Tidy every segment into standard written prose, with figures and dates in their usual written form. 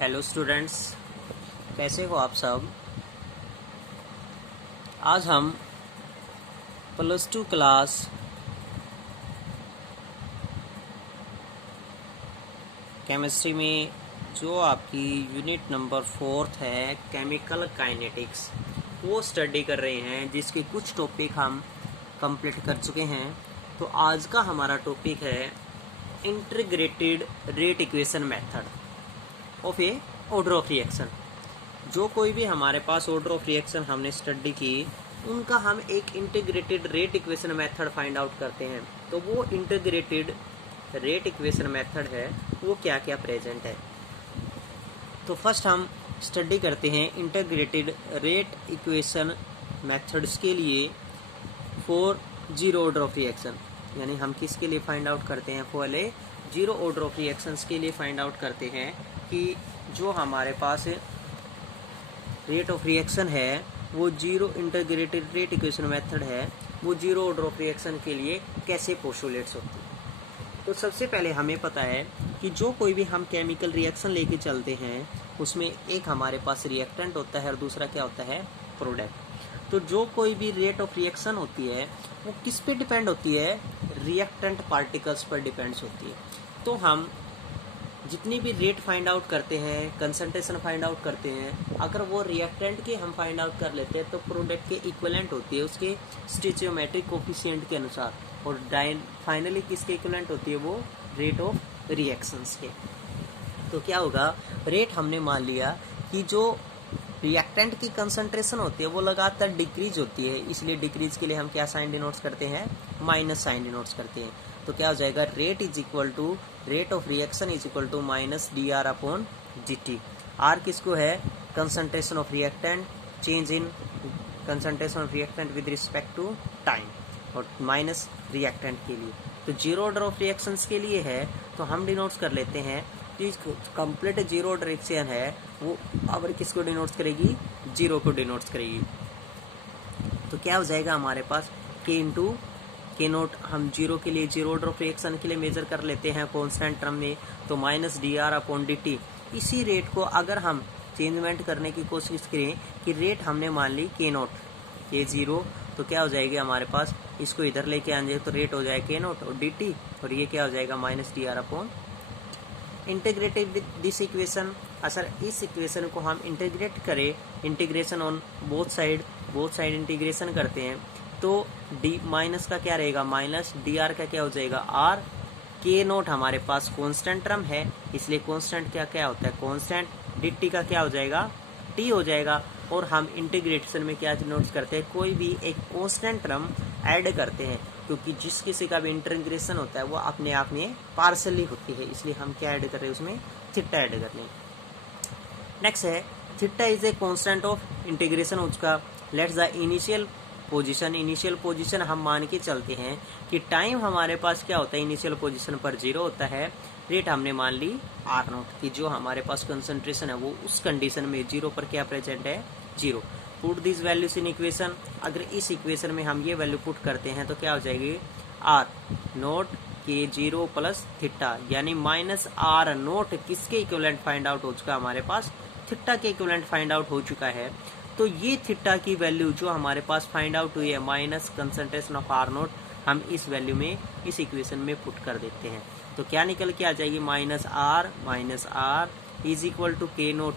Hello students, कैसे हो आप सब। आज हम +2 क्लास केमिस्ट्री में जो आपकी यूनिट नंबर 4 है केमिकल काइनेटिक्स वो स्टडी कर रहे हैं, जिसके कुछ टॉपिक हम कंप्लीट कर चुके हैं। तो आज का हमारा टॉपिक है integrated rate equation method of A order of reaction. जो कोई भी हमारे पास ऑर्डर ऑफ रिएक्शन हमने स्टडी की, उनका हम एक integrated rate equation method find out करते हैं। तो वो इंटीग्रेटेड रेट इक्वेशन मेथड है वो क्या क्या प्रेजेंट है। तो फर्स्ट हम स्टडी करते हैं इंटीग्रेटेड रेट इक्वेशन मेथड्स के लिए for zero order of reaction. यानी हम किसके लिए फाइंड आउट करते हैं, पहले जीरो ऑर्डर ऑफ रिएक्शंस के लिए फाइंड आउट करते हैं कि जो हमारे पास रेट ऑफ रिएक्शन है वो zero integrated rate equation method है, वो जीरो ऑर्डर ऑफ रिएक्शन के लिए कैसे पोस्टुलेट्स होती है। तो सबसे पहले हमें पता है कि जो कोई भी हम केमिकल रिएक्शन लेके चलते हैं उसमें एक हमारे पास रिएक्टेंट होता है और दूसरा क्या होता है, प्रोडक्ट। तो जो कोई भी रेट ऑफ रिएक्शन होती है वो किस पे डिपेंड होती है, रिएक्टेंट पार्टिकल्स पर डिपेंड्स होती है। तो हम जितनी भी रेट फाइंड आउट करते हैं, कंसंट्रेशन फाइंड आउट करते हैं, अगर वो रिएक्टेंट के हम फाइंड आउट कर लेते हैं तो प्रोडक्ट के इक्विवेलेंट होती है उसके स्टोइचियोमेट्रिक कोफिशिएंट के अनुसार, और फाइनली किसके इक्विवेलेंट होती है, वो रेट ऑफ रिएक्शंस के। तो क्या होगा, रेट हमने मान लिया कि जो रिएक्टेंट की कंसंट्रेशन होती है वो लगातार डिक्रीज होती है, इसलिए डिक्रीज के लिए हम क्या साइन डिनोट्स करते हैं, माइनस साइन डिनोट्स करते हैं। तो क्या हो जाएगा, rate is equal to rate of reaction is equal to minus dr/dt। R किसको है, concentration of reactant, change in concentration of reactant with respect to time, और माइनस रिएक्टेंट के लिए। तो जीरो ऑर्डर ऑफ रिएक्शंस के लिए है तो हम डिनोट्स कर लेते हैं कि कंप्लीट जीरो ऑर्डर रिएक्शन है वो अब किसको डिनोट्स करेगी, जीरो को डिनोट्स करेगी। तो क्या हो जाएगा हमारे पास, k इंटू के नोट हम जीरो के लिए, जीरो ऑर्डर ऑफ रिएक्शन के लिए मेजर कर लेते हैं कॉन्स्टेंट टर्म में, तो माइनस dr/dt। इसी रेट को अगर हम चेंजमेंट करने की कोशिश करें कि रेट हमने मान ली k नोट, k जीरो, तो क्या हो जाएगी हमारे पास, इसको इधर लेके आएंगे तो रेट हो जाएगा k नोट और dt, और ये क्या हो जाएगा minus dr/। Integrated this equation, अगर इस इक्वेशन को हम इंटीग्रेट करें, integration on both side integration करते हैं, तो डी माइनस का क्या रहेगा, माइनस dr का क्या हो जाएगा r। k नोट हमारे पास कांस्टेंट टर्म है, इसलिए कांस्टेंट क्या होता है, कांस्टेंट। dt का क्या हो जाएगा, t हो जाएगा। और हम इंटीग्रेशन में क्या नोट्स करते हैं, कोई भी एक कांस्टेंट टर्म ऐड करते हैं, क्योंकि जिस किसी का भी इंटीग्रेशन होता है वो अपने आप में पार्शियली होती है, इसलिए हम क्या ऐड कर रहे हैं, उसमें थीटा ऐड कर रहे हैं। नेक्स्ट है theta is a constant of integration. उसका लेट्स द इनिशियल पोजीशन हम मान के चलते हैं कि टाइम हमारे पास क्या होता है, इनिशियल पोजीशन पर जीरो होता है। रेट हमने मान ली आर नोट कि जो हमारे पास कंसंट्रेशन है वो उस कंडीशन में जीरो पर क्या प्रेजेंट है, zero. Put this values in equation, अगर इस इक्वेशन में हम ये वैल्यू पुट करते हैं तो क्या हो जाएगी, आर नोट के जीरो प्लस थीटा, यानी माइनस आर नोट किसके इक्विवेलेंट फाइंड आउट हो चुका है, हमारे पास थीटा के इक्विवेलेंट फाइंड आउट हो चुका है। तो ये थीटा की वैल्यू जो हमारे पास फाइंड आउट हुई है minus concentration of r naught, हम इस वैल्यू में इस इक्वेशन में पुट कर देते हैं। तो क्या निकल के आ जाएगी, minus r is equal to k naught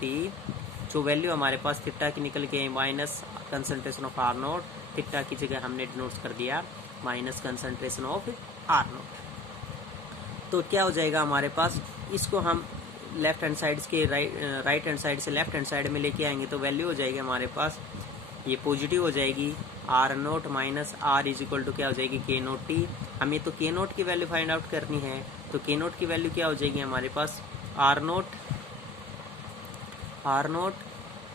t. जो वैल्यू हमारे पास थीटा की निकल के minus concentration of r naught, theta की जगह हमने डिनोट कर दिया minus concentration of r naught. तो क्या हो जाएगा हमारे पास, इसको हम लेफ्ट हैंड साइड के राइट हैंड साइड से लेफ्ट हैंड साइड में लेके आएंगे तो वैल्यू हो जाएगी हमारे पास, ये पॉजिटिव हो जाएगी, r naught minus r is equal to क्या हो जाएगी, के नोट टी। हमें तो के नोट की वैल्यू फाइंड आउट करनी है, तो के नोट की वैल्यू क्या हो जाएगी हमारे पास, R naught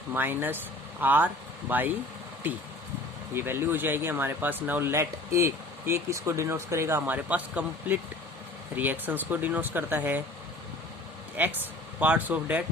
minus R by T, ये वैल्यू हो जाएगी हमारे पास। नाउ लेट ए किसको डिनोट्स करेगा, हमारे पास कंप्लीट रिएक्शंस को डिनोट्स करता है, x parts of that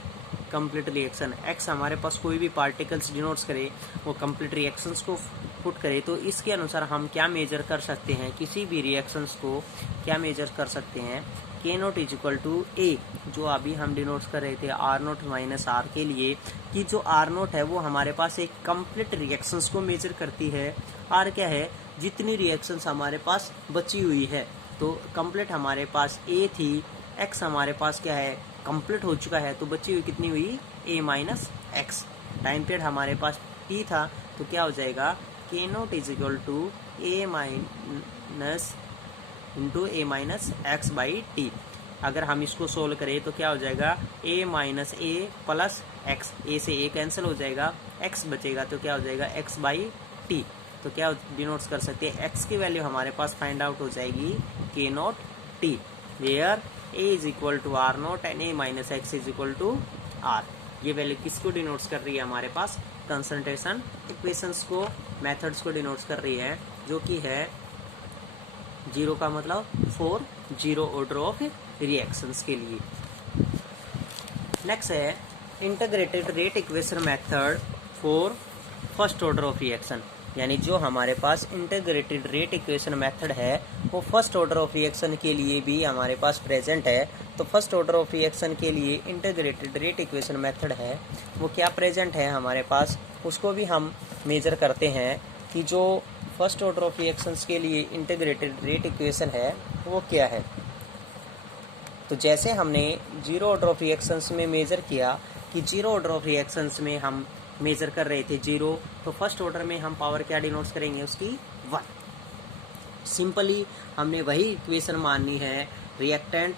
complete reaction. X हमारे पास कोई भी पार्टिकल्स डिनोट्स करे, वो कंप्लीट रिएक्शंस को पुट करे, तो इसके अनुसार हम क्या मेजर कर सकते हैं, किसी भी रिएक्शंस को क्या मेजर कर सकते हैं के नोट इज इक्वल टू ए, जो अभी हम डिनोट कर रहे थे आर नोट माइनस आर के लिए, कि जो आर नोट है वो हमारे पास एक कंप्लीट रिएक्शंस को मेजर करती है। आर क्या है, जितनी रिएक्शंस हमारे पास बची हुई है। तो कंप्लीट हमारे पास ए थी, एक्स हमारे पास क्या है, कंप्लीट हो चुका है, तो बची हुई कितनी हुई, a minus x. Time period हमारे पास टी था, तो क्या हो जाएगा, k naught is equal to a minus into a minus x by t. अगर हम इसको सोल्व करें तो क्या हो जाएगा, a minus a plus x, a से ए कैंसिल हो जाएगा, एक्स बचेगा, तो क्या हो जाएगा एक्स बाई टी। तो क्या डिनोट्स कर सकते हैं, एक्स की वैल्यू हमारे पास फाइंड आउट हो जाएगी k naught t, where a is equal to r naught and a minus x is equal to r. ये वैल्यू किसको डिनोट्स कर रही है, हमारे पास कंसंट्रेशन इक्वेशंस को, मेथड्स को डिनोट्स कर रही है, जो कि है जीरो का मतलब 4 जीरो ऑर्डर ऑफ रिएक्शंस के लिए। नेक्स्ट है integrated rate equation method for first order of reaction, यानी जो हमारे पास इंटीग्रेटेड रेट इक्वेशन मेथड है वो फर्स्ट ऑर्डर ऑफ रिएक्शन के लिए भी हमारे पास प्रेजेंट है। तो फर्स्ट ऑर्डर ऑफ रिएक्शन के लिए इंटीग्रेटेड रेट इक्वेशन मेथड है वो क्या प्रेजेंट है हमारे पास, उसको भी हम मेजर करते हैं कि जो फर्स्ट ऑर्डर ऑफ रिएक्शंस के लिए इंटीग्रेटेड रेट इक्वेशन है वो क्या है। तो जैसे हमने जीरो ऑर्डर ऑफ रिएक्शंस में मेजर किया कि जीरो ऑर्डर ऑफ रिएक्शंस में हम मेजर कर रहे थे जीरो, तो फर्स्ट ऑर्डर में हम पावर क्या डिनोट करेंगे, उसकी 1। सिंपली हमने वही इक्वेशन माननी है, रिएक्टेंट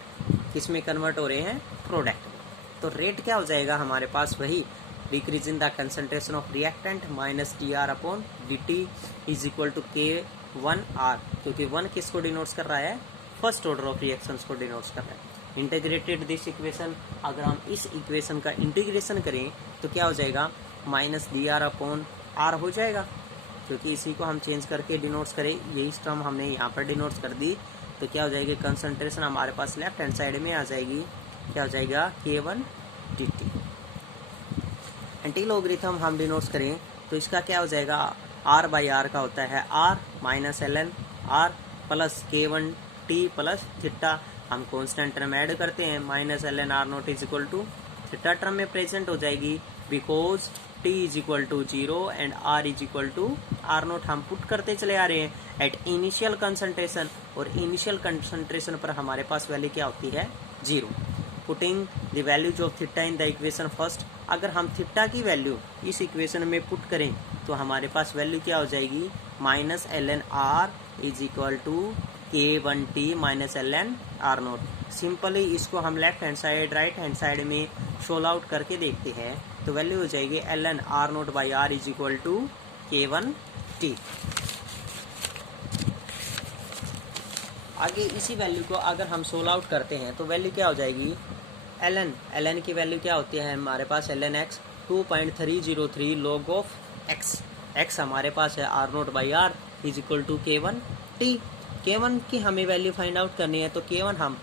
किस में कन्वर्ट हो रहे हैं, प्रोडक्ट। तो रेट क्या हो जाएगा हमारे पास, वही decrease in the concentration of reactant minus d r upon d t is equal to k 1 are, क्योंकि 1 किसको डिनोट्स कर रहा है, फर्स्ट ऑर्डर ऑफ रिएक्शंस को डिनोट्स कर रहा है। इंटीग्रेटेड दिस इक्वेशन, अगर हम इस इक्वेशन का इंटीग्रेशन करें तो क्या हो जाएगा, minus d r upon r हो जाएगा, क्योंकि इसी को हम चेंज करके डिनोट्स करें, यही टर्म हमने यहाँ पर डिनोट्स कर दी। तो क्या हो जाएगी, कंसंट्रेशन हमारे पास लेफ्ट हैंड साइड में आ जाएगी, क्या हो जाएगा K1 dt। एंटी लॉगरिथम हम डिनोट्स करें तो इसका क्या हो जाएगा, R बाई आर का होता है R minus ln R plus K1 t plus theta. हम कॉन्स्टेंट टर्म ऐड करते हैं, minus ln R naught is equal to theta term में प्रेजेंट हो जाएगी, because t is equal to 0 and R is equal to R naught हम put करते चले आ रहे हैं एट इनिशियल कंसंट्रेशन, और इनिशियल कंसंट्रेशन पर हमारे पास वैल्यू क्या होती है, 0। Putting the values of theta in the equation first, अगर हम थीटा की वैल्यू इस इक्वेशन में पुट करें तो हमारे पास वैल्यू क्या हो जाएगी, minus ln R is equal to K1t minus ln R naught. Simply इसको हम left hand side right hand side में सोल्व आउट करके देखते हैं, तो वैल्यू हो जाएगी ln R naught by R is equal to K1t। आगे इसी वैल्यू को अगर हम सोल्व आउट करते हैं तो वैल्यू क्या हो जाएगी, ln की वैल्यू क्या होती है हमारे पास, ln x 2.303 log of x हमारे पास है R naught by R is equal to K1t। K1 की हमें वैल्यू फाइंड आउट करनी है, तो K1 हम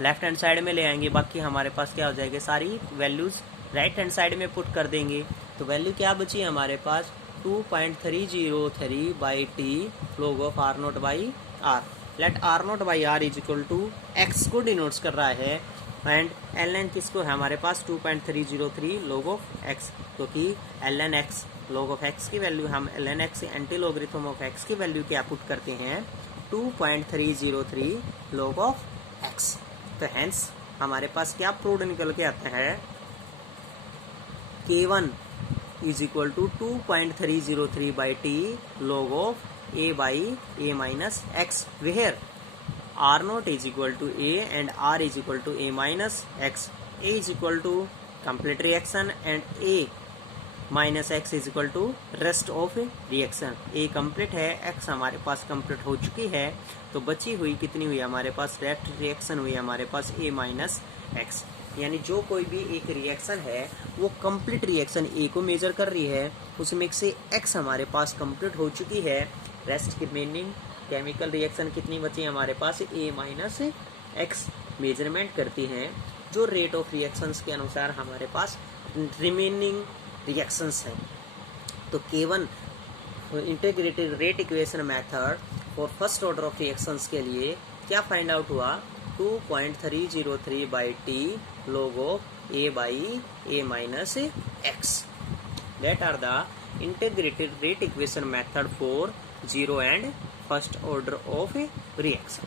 लेफ्ट हैंड साइड में ले आएंगे, बाकी हमारे पास क्या हो जाएगी, सारी वैल्यूज राइट हैंड साइड में पुट कर देंगे। तो वैल्यू क्या बची है हमारे पास, 2.303 by t log of R naught by R। Let R naught by R is equal to x को डिनोट्स कर रहा है, एंड ln किसको है हमारे पास, 2.303 log ऑफ x, क्योंकि ln x log of x की वैल्यू हम ln x से एंटी लॉगरिथम ऑफ x की वैल्यू क्या पुट करते हैं, 2.303 log ऑफ x। तो हेंस हमारे पास क्या प्रूव निकल के आता है, K1 is equal to 2.303 by t log of a by a minus x, where R naught is equal to a and R is equal to a minus x। a is equal to complete reaction and a minus x is equal to rest of reaction. a complete है, x हमारे पास complete हो चुकी है, तो बची हुई कितनी हुई हमारे पास, रेस्ट रिएक्शन हुई हमारे पास a माइनस x। यानी जो कोई भी एक रिएक्शन है वो कंप्लीट रिएक्शन a को मेजर कर रही है, उसमें से x हमारे पास कंप्लीट हो चुकी है, रेस्ट रिमेनिंग केमिकल रिएक्शन कितनी बची है हमारे पास, a माइनस x मेजरमेंट करती हैं, जो रेट ऑफ रिएक्शंस के अनुसार हमारे पास रिमेनिंग रिएक्शंस हैं। तो K1 integrated rate equation method for first order of reactions के लिए क्या फाइंड आउट हुआ, 2.303 by t log of a by a minus x. That are the integrated rate equation method for zero and first order of reaction.